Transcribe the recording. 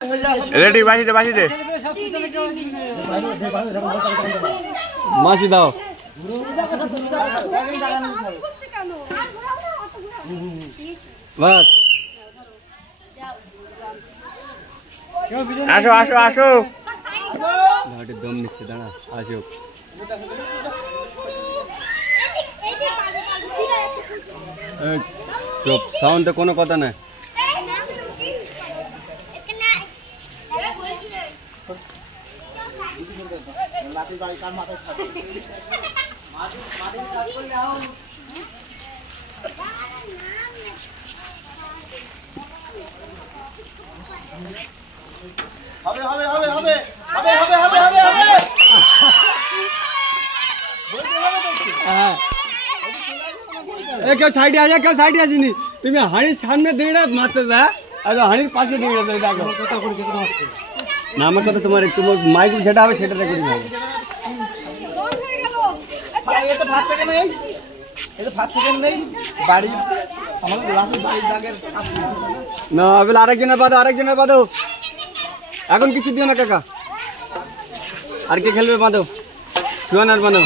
ready বাসিতে বাসিতে মাসি দাও বাস আসো আসো আসো দম নিচ্ছে দাঁড়া আসো চুপ সাউন্ডে কোনো কথা নাই হবে হবে হবে হবে হবে হবে হবে হবে হবে কেউ সাইডে আছে কেউ সাইডে আসেনি তুমি হাড়ির সামনে দিকে মারতে দা আর হাড়ির পাশে দিকে দেখো না আমার কথা তোমার তোমার মাইক যেটা হবে সেটা করে নেবে এটা ভাত থেকে নেই এটা ভাত থেকে নেই বাড়ি আমাদের লাফের বাড়ির দাগের না আবার আরেকজনের বাদো এখন কিছু দিও না কাকা আর কে খেলবে বাঁধো সুয়ান আর বাঁধো